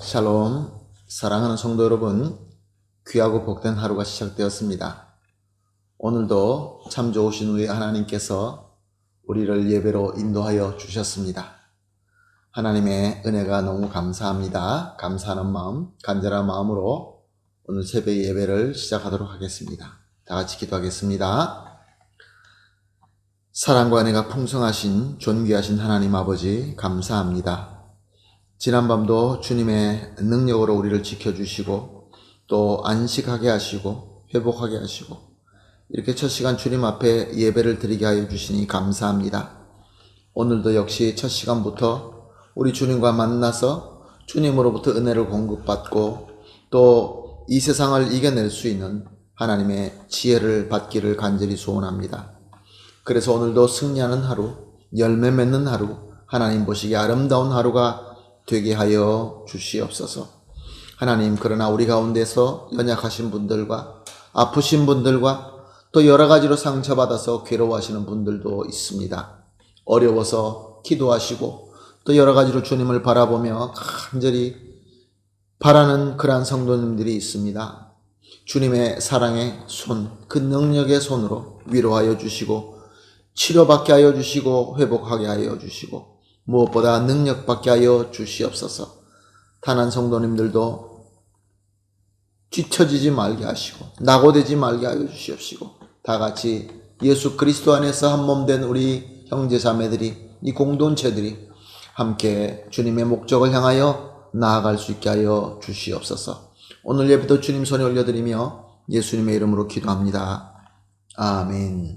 샬롬, 사랑하는 성도 여러분, 귀하고 복된 하루가 시작되었습니다. 오늘도 참 좋으신 우리 하나님께서 우리를 예배로 인도하여 주셨습니다. 하나님의 은혜가 너무 감사합니다. 감사하는 마음, 간절한 마음으로 오늘 새벽 예배를 시작하도록 하겠습니다. 다 같이 기도하겠습니다. 사랑과 은혜가 풍성하신 존귀하신 하나님 아버지 감사합니다. 지난밤도 주님의 능력으로 우리를 지켜주시고 또 안식하게 하시고 회복하게 하시고 이렇게 첫 시간 주님 앞에 예배를 드리게 하여 주시니 감사합니다. 오늘도 역시 첫 시간부터 우리 주님과 만나서 주님으로부터 은혜를 공급받고 또 이 세상을 이겨낼 수 있는 하나님의 지혜를 받기를 간절히 소원합니다. 그래서 오늘도 승리하는 하루, 열매 맺는 하루, 하나님 보시기에 아름다운 하루가 되게 하여 주시옵소서. 하나님, 그러나 우리 가운데서 연약하신 분들과 아프신 분들과 또 여러 가지로 상처받아서 괴로워하시는 분들도 있습니다. 어려워서 기도하시고 또 여러 가지로 주님을 바라보며 간절히 바라는 그러한 성도님들이 있습니다. 주님의 사랑의 손, 그 능력의 손으로 위로하여 주시고 치료받게 하여 주시고 회복하게 하여 주시고 무엇보다 능력받게 하여 주시옵소서. 타난 성도님들도 뒤처지지 말게 하시고 낙오되지 말게 하여 주시옵시고 다 같이 예수 그리스도 안에서 한 몸 된 우리 형제 자매들이 이 공동체들이 함께 주님의 목적을 향하여 나아갈 수 있게 하여 주시옵소서. 오늘 예배도 주님 손에 올려드리며 예수님의 이름으로 기도합니다. 아멘.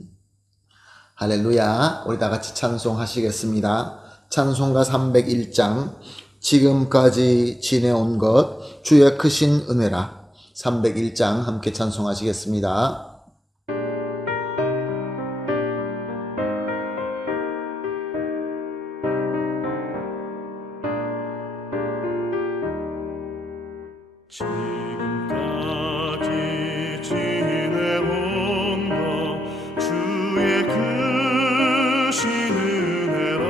할렐루야. 우리 다 같이 찬송하시겠습니다. 찬송가 301장 지금까지 지내온 것 주의 크신 은혜라. 301장 함께 찬송하시겠습니다. 지금까지 지내온 것 주의 크신 은혜라.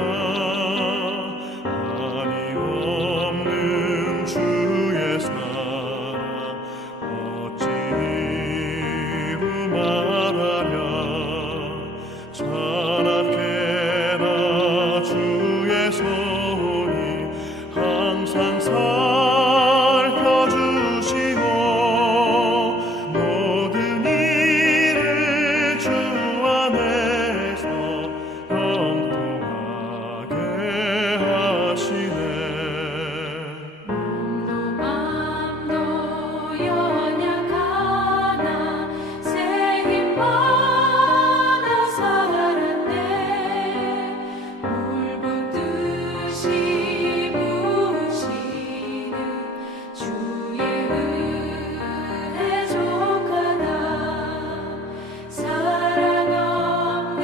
한이 없는 주의 사랑 어찌 이루 말하랴. 찬악해나 주의 손이 항상 살펴주시고 모든 일을 주 안에서 형통하게 하시네. 맘도 연약하나 새 힘 받아 살았네. 물붓듯이 부시는 주의 은혜 족하다. 사랑 없는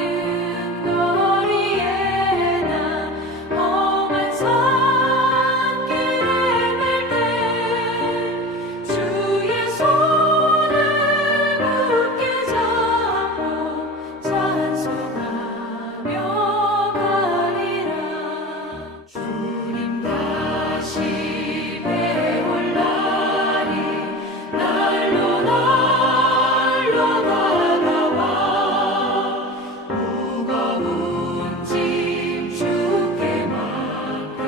거리에 나 험한 산길을 갈 때 주의 손을 굳게 잡고 찬송하며 가리라. 주님 다시 배올라니 날로 다가와 무거운 짐 주께 맡겨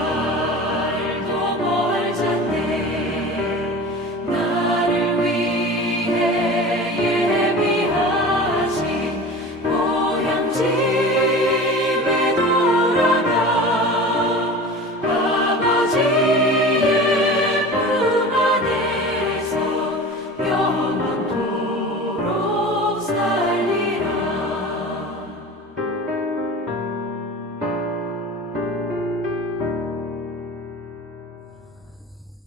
벗으날도 멀잖네. 나를 위해 예비하신 고향집에 돌아가 아버지의 품 안에서 영원토록 살리라.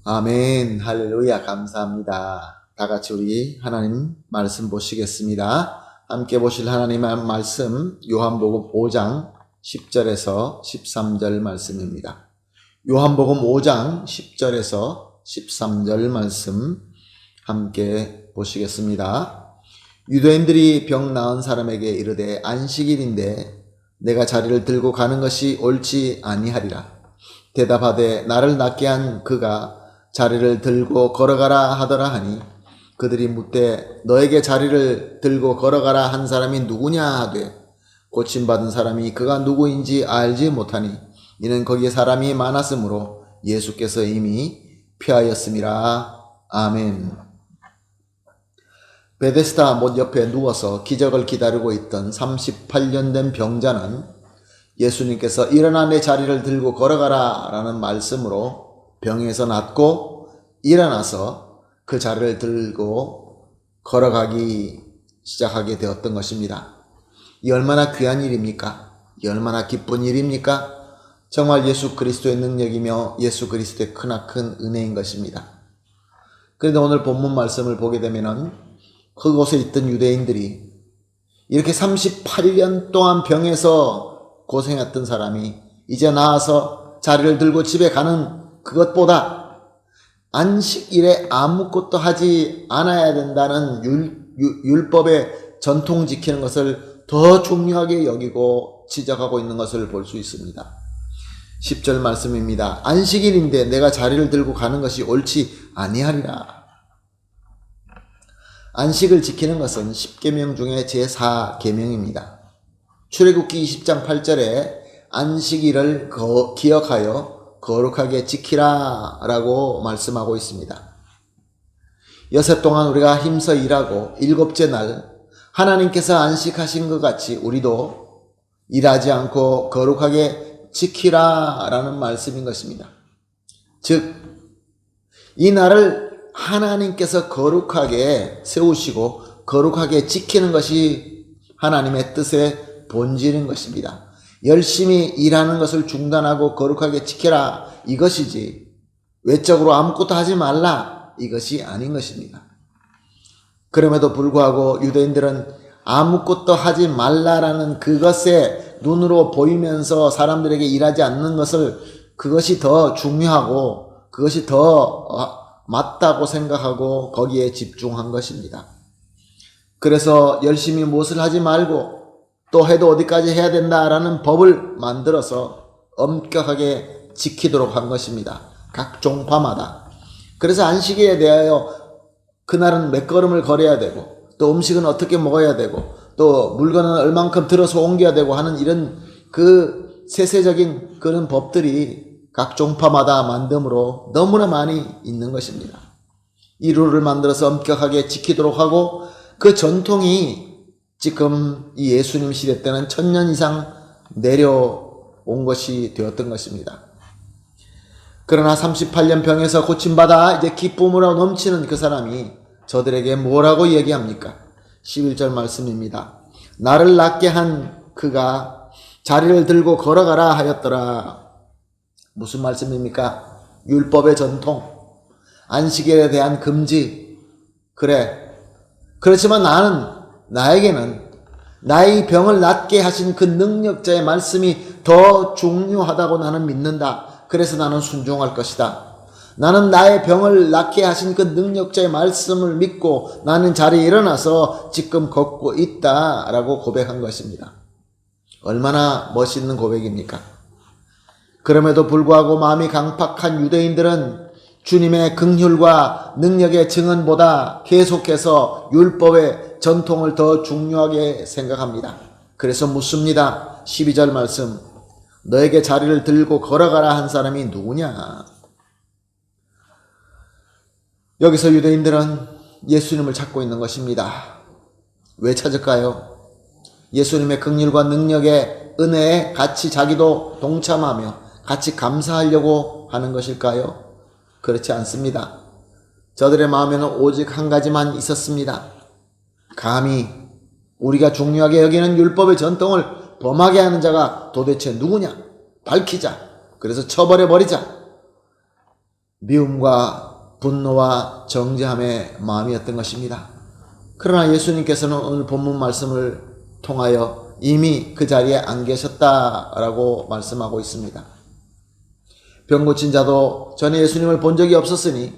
아멘. 할렐루야. 감사합니다. 다 같이 우리 하나님 말씀 보시겠습니다. 함께 보실 하나님의 말씀 요한복음 5장 10절에서 13절 말씀입니다. 요한복음 5장 10절에서 13절 말씀 함께 보시겠습니다. 유대인들이 병 나은 사람에게 이르되 안식일인데 내가 자리를 들고 가는 것이 옳지 아니하리라. 대답하되 나를 낫게 한 그가 자리를 들고 걸어가라 하더라 하니 그들이 묻되 너에게 자리를 들고 걸어가라 한 사람이 누구냐 하되 고침받은 사람이 그가 누구인지 알지 못하니 이는 거기에 사람이 많았으므로 예수께서 이미 피하였음이라. 아멘. 베데스다 못 옆에 누워서 기적을 기다리고 있던 38년 된 병자는 예수님께서 일어나 내 자리를 들고 걸어가라 라는 말씀으로 병에서 낫고 일어나서 그 자리를 들고 걸어가기 시작하게 되었던 것입니다. 이 얼마나 귀한 일입니까? 이 얼마나 기쁜 일입니까? 정말 예수 그리스도의 능력이며 예수 그리스도의 크나큰 은혜인 것입니다. 그런데 오늘 본문 말씀을 보게 되면은 그곳에 있던 유대인들이 이렇게 38년 동안 병에서 고생했던 사람이 이제 나와서 자리를 들고 집에 가는 그것보다 안식일에 아무것도 하지 않아야 된다는 율법의 전통 지키는 것을 더 중요하게 여기고 지적하고 있는 것을 볼 수 있습니다. 10절 말씀입니다. 안식일인데 내가 자리를 들고 가는 것이 옳지 아니하리라. 안식을 지키는 것은 10계명 중에 제4계명입니다. 출애굽기 20장 8절에 안식일을 기억하여 거룩하게 지키라 라고 말씀하고 있습니다. 여섯 동안 우리가 힘써 일하고 일곱째 날 하나님께서 안식하신 것 같이 우리도 일하지 않고 거룩하게 지키라 라는 말씀인 것입니다. 즉, 이 날을 하나님께서 거룩하게 세우시고 거룩하게 지키는 것이 하나님의 뜻의 본질인 것입니다. 열심히 일하는 것을 중단하고 거룩하게 지켜라 이것이지 외적으로 아무것도 하지 말라 이것이 아닌 것입니다. 그럼에도 불구하고 유대인들은 아무것도 하지 말라라는 그것에 눈으로 보이면서 사람들에게 일하지 않는 것을 그것이 더 중요하고 그것이 더 맞다고 생각하고 거기에 집중한 것입니다. 그래서 열심히 무엇을 하지 말고 또 해도 어디까지 해야 된다라는 법을 만들어서 엄격하게 지키도록 한 것입니다. 각 종파마다. 그래서 안식일에 대하여 그날은 몇 걸음을 걸어야 되고 또 음식은 어떻게 먹어야 되고 또 물건은 얼만큼 들어서 옮겨야 되고 하는 이런 그 세세적인 그런 법들이 각 종파마다 만듦으로 너무나 많이 있는 것입니다. 이 룰을 만들어서 엄격하게 지키도록 하고 그 전통이 지금 이 예수님 시대 때는 1000년 이상 내려온 것이 되었던 것입니다. 그러나 38년 병에서 고침받아 이제 기쁨으로 넘치는 그 사람이 저들에게 뭐라고 얘기합니까? 11절 말씀입니다. 나를 낫게 한 그가 자리를 들고 걸어가라 하였더라. 무슨 말씀입니까? 율법의 전통, 안식일에 대한 금지. 그래. 그렇지만 나에게는 나의 병을 낫게 하신 그 능력자의 말씀이 더 중요하다고 나는 믿는다. 그래서 나는 순종할 것이다. 나는 나의 병을 낫게 하신 그 능력자의 말씀을 믿고 나는 자리에 일어나서 지금 걷고 있다라고 고백한 것입니다. 얼마나 멋있는 고백입니까? 그럼에도 불구하고 마음이 강팍한 유대인들은 주님의 긍휼과 능력의 증언보다 계속해서 율법의 전통을 더 중요하게 생각합니다. 그래서 묻습니다. 12절 말씀. 너에게 자리를 들고 걸어가라 한 사람이 누구냐? 여기서 유대인들은 예수님을 찾고 있는 것입니다. 왜 찾을까요? 예수님의 긍휼과 능력의 은혜에 같이 자기도 동참하며 같이 감사하려고 하는 것일까요? 그렇지 않습니다. 저들의 마음에는 오직 한 가지만 있었습니다. 감히 우리가 중요하게 여기는 율법의 전통을 범하게 하는 자가 도대체 누구냐? 밝히자. 그래서 처벌해버리자. 미움과 분노와 정죄함의 마음이었던 것입니다. 그러나 예수님께서는 오늘 본문 말씀을 통하여 이미 그 자리에 안 계셨다라고 말씀하고 있습니다. 병 고친 자도 전에 예수님을 본 적이 없었으니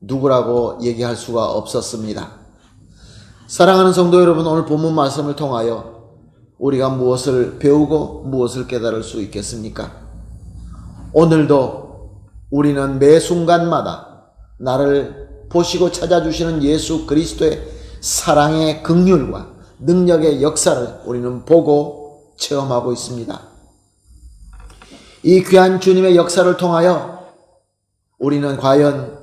누구라고 얘기할 수가 없었습니다. 사랑하는 성도 여러분, 오늘 본문 말씀을 통하여 우리가 무엇을 배우고 무엇을 깨달을 수 있겠습니까? 오늘도 우리는 매 순간마다 나를 보시고 찾아주시는 예수 그리스도의 사랑의 긍휼과 능력의 역사를 우리는 보고 체험하고 있습니다. 이 귀한 주님의 역사를 통하여 우리는 과연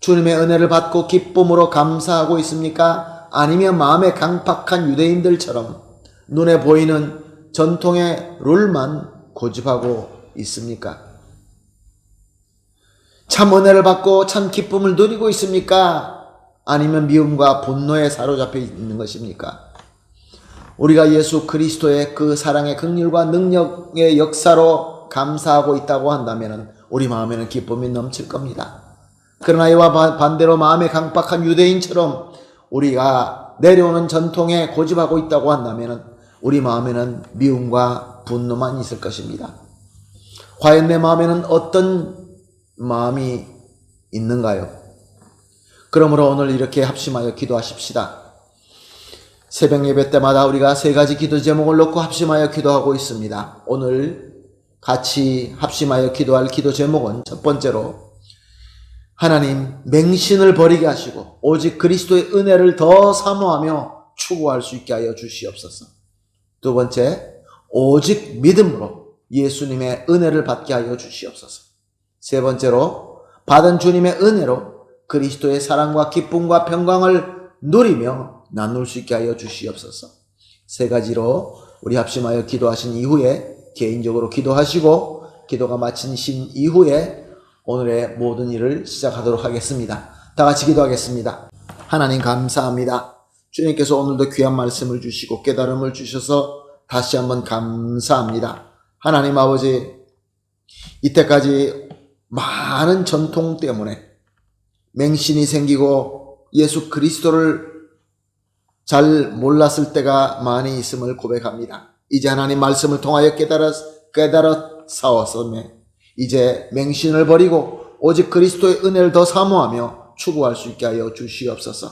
주님의 은혜를 받고 기쁨으로 감사하고 있습니까? 아니면 마음에 강팍한 유대인들처럼 눈에 보이는 전통의 룰만 고집하고 있습니까? 참 은혜를 받고 참 기쁨을 누리고 있습니까? 아니면 미움과 분노에 사로잡혀 있는 것입니까? 우리가 예수 그리스도의 그 사랑의 긍휼과 능력의 역사로 감사하고 있다고 한다면 우리 마음에는 기쁨이 넘칠 겁니다. 그러나 이와 반대로 마음에 강박한 유대인처럼 우리가 내려오는 전통에 고집하고 있다고 한다면 우리 마음에는 미움과 분노만 있을 것입니다. 과연 내 마음에는 어떤 마음이 있는가요? 그러므로 오늘 이렇게 합심하여 기도하십시다. 새벽 예배 때마다 우리가 세 가지 기도 제목을 놓고 합심하여 기도하고 있습니다. 오늘 같이 합심하여 기도할 기도 제목은 첫 번째로 하나님 맹신을 버리게 하시고 오직 그리스도의 은혜를 더 사모하며 추구할 수 있게 하여 주시옵소서. 두 번째, 오직 믿음으로 예수님의 은혜를 받게 하여 주시옵소서. 세 번째로 받은 주님의 은혜로 그리스도의 사랑과 기쁨과 평강을 누리며 나눌 수 있게 하여 주시옵소서. 세 가지로 우리 합심하여 기도하신 이후에 개인적으로 기도하시고 기도가 마치신 이후에 오늘의 모든 일을 시작하도록 하겠습니다. 다 같이 기도하겠습니다. 하나님 감사합니다. 주님께서 오늘도 귀한 말씀을 주시고 깨달음을 주셔서 다시 한번 감사합니다. 하나님 아버지, 이때까지 많은 전통 때문에 맹신이 생기고 예수 그리스도를 잘 몰랐을 때가 많이 있음을 고백합니다. 이제 하나님 말씀을 통하여 깨달았사오며 이제 맹신을 버리고 오직 그리스도의 은혜를 더 사모하며 추구할 수 있게 하여 주시옵소서.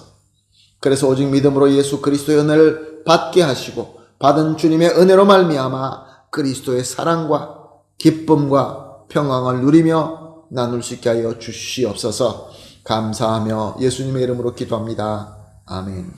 그래서 오직 믿음으로 예수 그리스도의 은혜를 받게 하시고 받은 주님의 은혜로 말미암아 그리스도의 사랑과 기쁨과 평강을 누리며 나눌 수 있게 하여 주시옵소서. 감사하며 예수님의 이름으로 기도합니다. 아멘.